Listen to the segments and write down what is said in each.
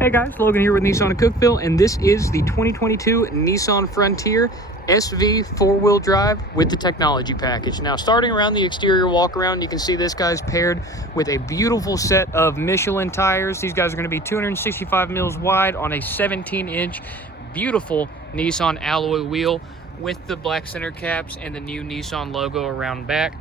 Hey guys, Logan here with Nissan of Cookeville, and this is the 2022 Nissan Frontier SV 4-wheel drive with the technology package. Now, starting around the exterior walk around, you can see this guy's paired with a beautiful set of Michelin tires. These guys are going to be 265 mils wide on a 17-inch beautiful Nissan alloy wheel with the black center caps and the new Nissan logo around back.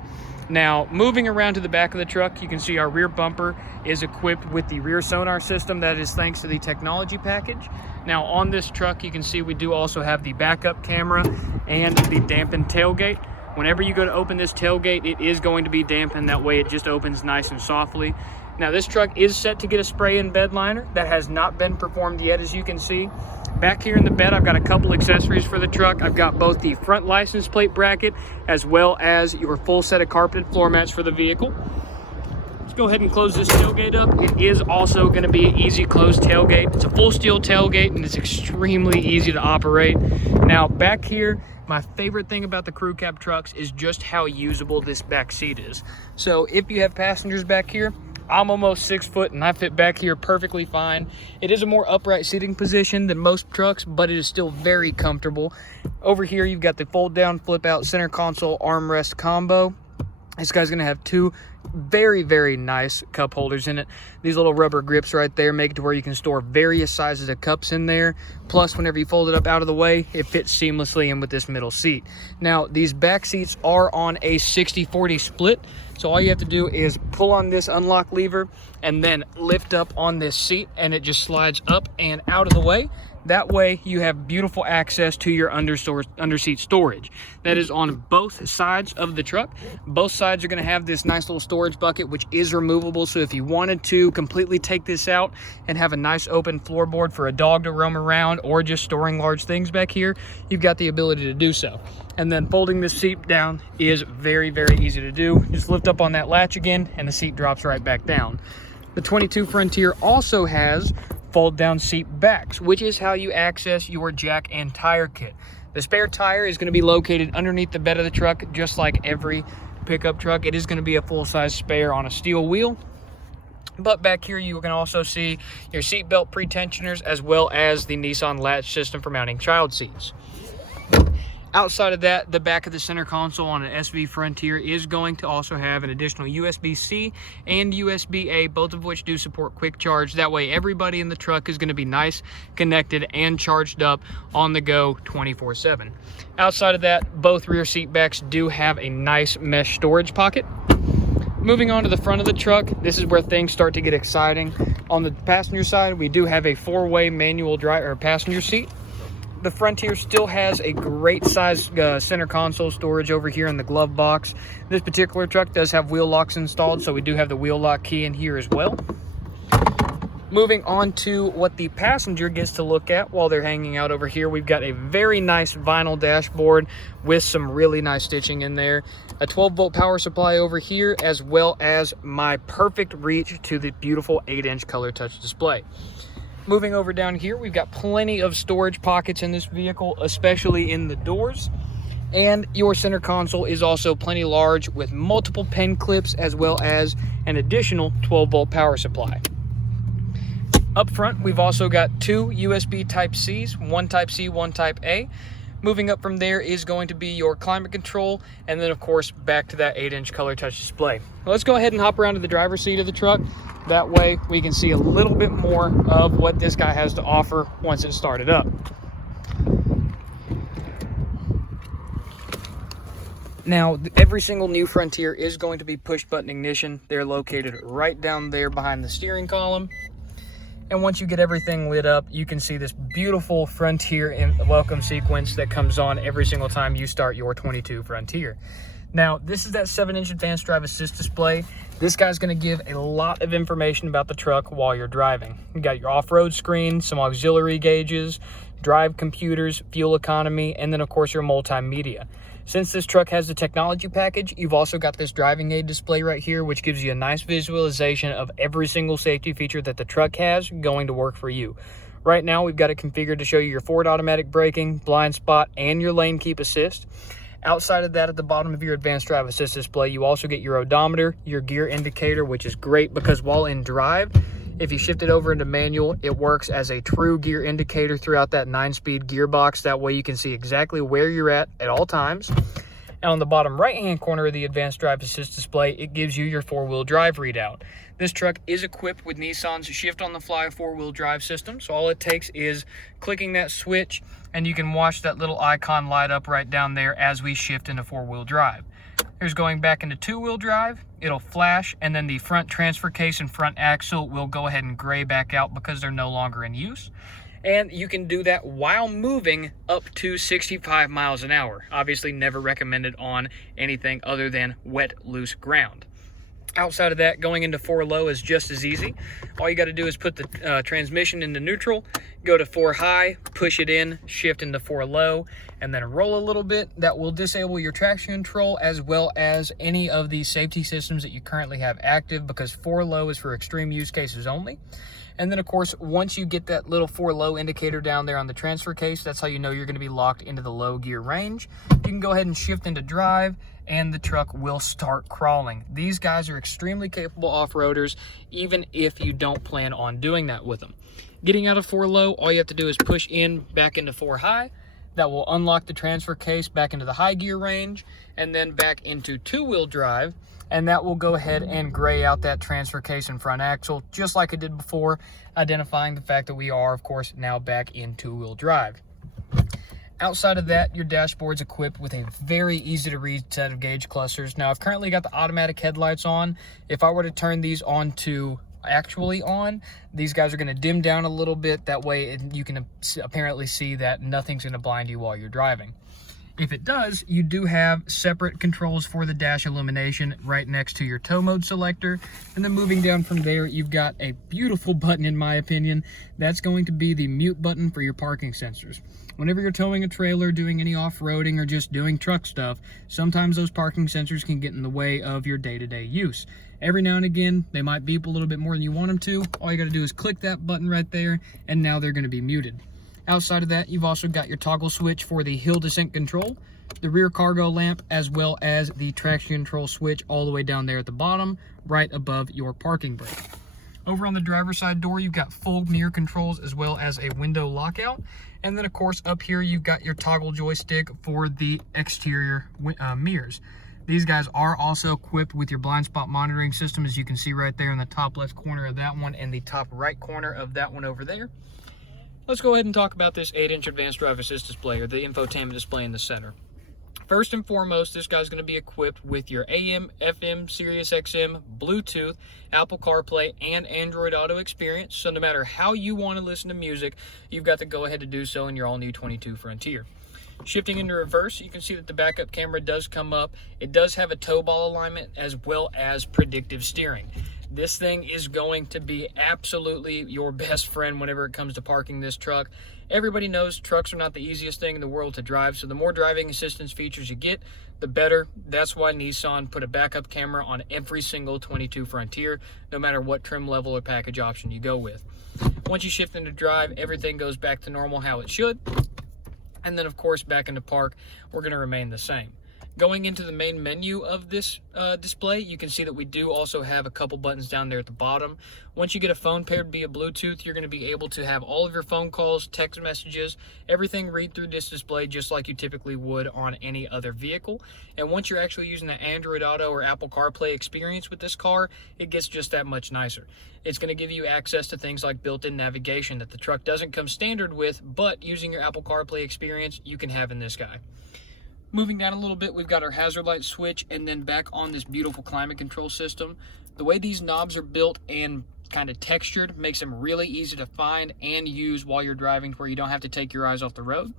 Now, moving around to the back of the truck, you can see our rear bumper is equipped with the rear sonar system. That is thanks to the technology package. Now, on this truck, you can see we do also have the backup camera and the dampened tailgate. Whenever you go to open this tailgate, it is going to be dampened. That way it just opens nice and softly. Now, this truck is set to get a spray-in bed liner. That has not been performed yet, as you can see. Back here in the bed, I've got a couple accessories for the truck. I've got both the front license plate bracket as well as your full set of carpeted floor mats for the vehicle. Let's go ahead and close this tailgate up. It is also going to be an easy close tailgate. It's a full steel tailgate and it's extremely easy to operate. Now, back here, my favorite thing about the crew cab trucks is just how usable this back seat is. So if you have passengers back here, I'm almost 6 foot and I fit back here perfectly fine. It is a more upright seating position than most trucks, but it is still very comfortable. Over here, you've got the fold down, flip out center console armrest combo. This guy's gonna have two very, very nice cup holders in it. These little rubber grips right there make it to where you can store various sizes of cups in there. Plus, whenever you fold it up out of the way, it fits seamlessly in with this middle seat. Now, these back seats are on a 60-40 split. So all you have to do is pull on this unlock lever and then lift up on this seat and it just slides up and out of the way. That way you have beautiful access to your underseat storage. That is on both sides of the truck. Both sides are going to have this nice little storage bucket, which is removable. So if you wanted to completely take this out and have a nice open floorboard for a dog to roam around or just storing large things back here, you've got the ability to do so. And then folding this seat down is very, very easy to do. Just lift up on that latch again and the seat drops right back down. The 22 Frontier also has fold down seat backs, which is how you access your jack and tire kit. The spare tire is going to be located underneath the bed of the truck, just like every pickup truck. It is going to be a full-size spare on a steel wheel. But back here, you can also see your seatbelt pretensioners as well as the Nissan latch system for mounting child seats. Outside of that, the back of the center console on an SV Frontier is going to also have an additional USB-C and USB-A, both of which do support quick charge. That way, everybody in the truck is going to be nice, connected, and charged up on the go 24/7. Outside of that, both rear seat backs do have a nice mesh storage pocket. Moving on to the front of the truck, this is where things start to get exciting. On the passenger side, we do have a 4-way manual passenger seat. The Frontier still has a great size center console storage over here in the glove box. This particular truck does have wheel locks installed, so we do have the wheel lock key in here as well. Moving on to what the passenger gets to look at while they're hanging out over here, we've got a very nice vinyl dashboard with some really nice stitching in there. A 12-volt power supply over here, as well as my perfect reach to the beautiful 8-inch color touch display. Moving over down here, we've got plenty of storage pockets in this vehicle, especially in the doors. And your center console is also plenty large with multiple pen clips as well as an additional 12-volt power supply. Up front, we've also got two USB Type-Cs, one Type-C, one Type-A. Moving up from there is going to be your climate control, and then of course back to that 8-inch color touch display. Let's go ahead and hop around to the driver's seat of the truck. That way we can see a little bit more of what this guy has to offer once it's started up. Now, every single new Frontier is going to be push button ignition. They're located right down there behind the steering column. And once you get everything lit up, you can see this beautiful Frontier welcome sequence that comes on every single time you start your 22 Frontier. Now, this is that 7-inch advanced drive assist display. This guy's going to give a lot of information about the truck while you're driving. You got your off-road screen, some auxiliary gauges, drive computers, fuel economy, and then of course your multimedia. Since this truck has the technology package, you've also got this driving aid display right here, which gives you a nice visualization of every single safety feature that the truck has going to work for you. Right now, we've got it configured to show you your forward automatic braking, blind spot, and your lane keep assist. Outside of that, at the bottom of your advanced drive assist display, you also get your odometer, your gear indicator, which is great because while in drive, If you shift it over into manual, it works as a true gear indicator throughout that 9-speed gearbox. That way you can see exactly where you're at all times. And on the bottom right-hand corner of the advanced drive assist display, it gives you your 4-wheel drive readout. This truck is equipped with Nissan's shift on the fly 4-wheel drive system. So all it takes is clicking that switch and you can watch that little icon light up right down there as we shift into 4-wheel drive. Here's going back into 2-wheel drive. It'll flash, and then the front transfer case and front axle will go ahead and gray back out because they're no longer in use. And you can do that while moving up to 65 miles an hour. Obviously never recommended on anything other than wet, loose ground. Outside of that, going into 4 low is just as easy. All you got to do is put the transmission into neutral, go to 4 high, push it in, shift into 4 low, and then roll a little bit. That will disable your traction control as well as any of the safety systems that you currently have active, because 4 low is for extreme use cases only. And then, of course, once you get that little 4 low indicator down there on the transfer case, that's how you know you're going to be locked into the low gear range. You can go ahead and shift into drive, and the truck will start crawling. These guys are extremely capable off-roaders, even if you don't plan on doing that with them. Getting out of 4 low, all you have to do is push in back into 4 high. That will unlock the transfer case back into the high gear range, and then back into 2-wheel drive. And that will go ahead and gray out that transfer case and front axle, just like it did before, identifying the fact that we are, of course, now back in 2-wheel drive. Outside of that, your dashboard's equipped with a very easy to read set of gauge clusters. Now, I've currently got the automatic headlights on. If I were to turn these on to actually on, these guys are going to dim down a little bit. That way you can apparently see that nothing's going to blind you while you're driving. If it does, you do have separate controls for the dash illumination right next to your tow mode selector. And then moving down from there, you've got a beautiful button, in my opinion. That's going to be the mute button for your parking sensors. Whenever you're towing a trailer, doing any off-roading, or just doing truck stuff, sometimes those parking sensors can get in the way of your day-to-day use. Every now and again, they might beep a little bit more than you want them to. All you got to do is click that button right there, and now they're going to be muted. Outside of that, you've also got your toggle switch for the hill descent control, the rear cargo lamp, as well as the traction control switch all the way down there at the bottom, right above your parking brake. Over on the driver's side door, you've got full mirror controls as well as a window lockout. And then, of course, up here, you've got your toggle joystick for the exterior mirrors. These guys are also equipped with your blind spot monitoring system, as you can see right there in the top left corner of that one and the top right corner of that one over there. Let's go ahead and talk about this 8-inch advanced drive assist display, or the infotainment display in the center. First and foremost, this guy's going to be equipped with your AM, FM, Sirius XM, Bluetooth, Apple CarPlay, and Android Auto experience. So no matter how you want to listen to music, you've got to go ahead and do so in your all-new 22 Frontier. Shifting into reverse, you can see that the backup camera does come up. It does have a tow ball alignment as well as predictive steering. This thing is going to be absolutely your best friend whenever it comes to parking this truck. Everybody knows trucks are not the easiest thing in the world to drive, so the more driving assistance features you get, the better. That's why Nissan put a backup camera on every single 22 Frontier, no matter what trim level or package option you go with. Once you shift into drive, everything goes back to normal how it should. And then, of course, back into park, we're going to remain the same. Going into the main menu of this display, you can see that we do also have a couple buttons down there at the bottom. Once you get a phone paired via Bluetooth, you're going to be able to have all of your phone calls, text messages, everything read through this display just like you typically would on any other vehicle. And once you're actually using the Android Auto or Apple CarPlay experience with this car, it gets just that much nicer. It's going to give you access to things like built-in navigation that the truck doesn't come standard with, but using your Apple CarPlay experience, you can have in this guy. Moving down a little bit, we've got our hazard light switch, and then back on this beautiful climate control system. The way these knobs are built and kind of textured makes them really easy to find and use while you're driving, where you don't have to take your eyes off the road.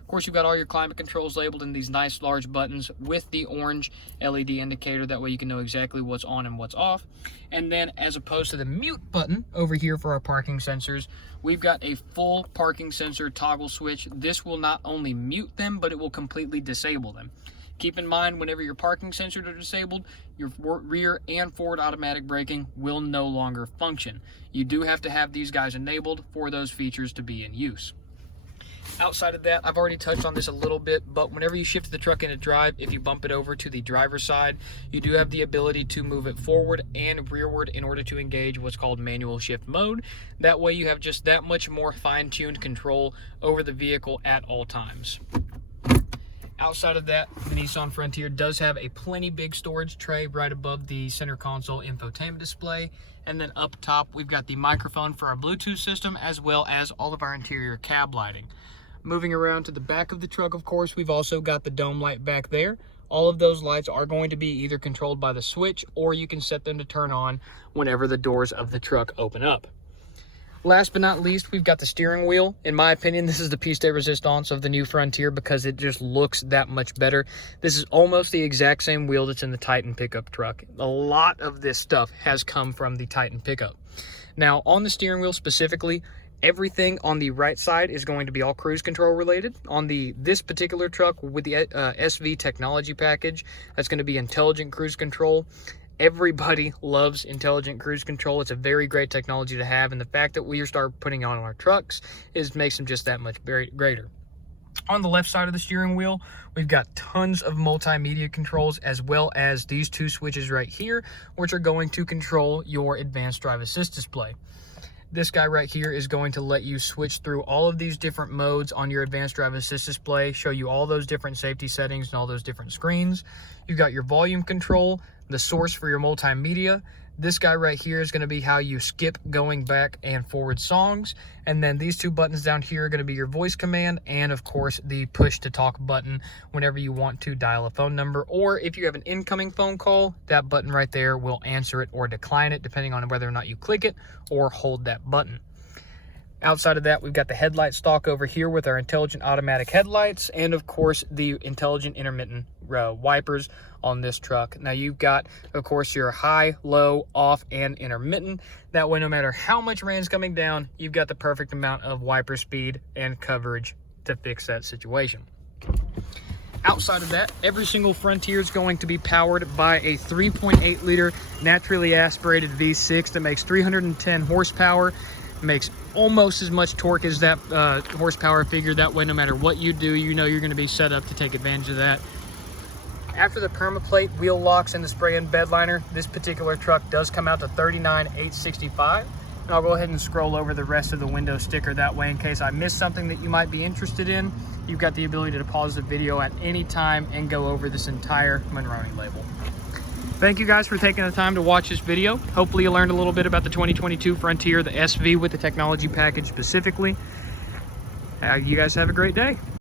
Of course, you've got all your climate controls labeled in these nice large buttons with the orange LED indicator. That way you can know exactly what's on and what's off. And then, as opposed to the mute button over here for our parking sensors, we've got a full parking sensor toggle switch. This will not only mute them, but it will completely disable them. Keep in mind, whenever your parking sensors are disabled, your rear and forward automatic braking will no longer function. You do have to have these guys enabled for those features to be in use. Outside of that, I've already touched on this a little bit, but whenever you shift the truck into drive, if you bump it over to the driver's side, you do have the ability to move it forward and rearward in order to engage what's called manual shift mode. That way you have just that much more fine-tuned control over the vehicle at all times. Outside of that, the Nissan Frontier does have a plenty big storage tray right above the center console infotainment display. And then up top, we've got the microphone for our Bluetooth system, as well as all of our interior cab lighting. Moving around to the back of the truck, of course, we've also got the dome light back there. All of those lights are going to be either controlled by the switch, or you can set them to turn on whenever the doors of the truck open up. Last but not least, we've got the steering wheel. In my opinion, this is the piece de resistance of the new Frontier because it just looks that much better. This is almost the exact same wheel that's in the Titan pickup truck. A lot of this stuff has come from the Titan pickup. Now, on the steering wheel specifically, everything on the right side is going to be all cruise control related. On this particular truck with the SV technology package, that's going to be intelligent cruise control. Everybody loves intelligent cruise control. It's a very great technology to have, and the fact that we start putting on our trucks makes them just that much greater. On the left side of the steering wheel, we've got tons of multimedia controls, as well as these two switches right here, which are going to control your advanced drive assist display. This guy right here is going to let you switch through all of these different modes on your advanced drive assist display, show you all those different safety settings and all those different screens. You've got your volume control, the source for your multimedia. This guy right here is going to be how you skip going back and forward songs. And then these two buttons down here are going to be your voice command and, of course, the push to talk button whenever you want to dial a phone number. Or if you have an incoming phone call, that button right there will answer it or decline it, depending on whether or not you click it or hold that button. Outside of that, we've got the headlight stalk over here with our intelligent automatic headlights and, of course, the intelligent intermittent wipers on this truck. Now, you've got, of course, your high, low, off, and intermittent. That way, no matter how much rain's coming down, you've got the perfect amount of wiper speed and coverage to fix that situation. Outside of that, every single Frontier is going to be powered by a 3.8 liter naturally aspirated V6 that makes 310 horsepower. Makes almost as much torque as that horsepower figure. That way, no matter what you do, you know you're going to be set up to take advantage of that. After the permaplate, wheel locks, and the spray-in bed liner, this particular truck does come out to $39,865. And I'll go ahead and scroll over the rest of the window sticker. That way, in case I missed something that you might be interested in, you've got the ability to pause the video at any time and go over this entire Monroney label. Thank you guys for taking the time to watch this video. Hopefully you learned a little bit about the 2022 Frontier, the SV with the technology package specifically. You guys have a great day.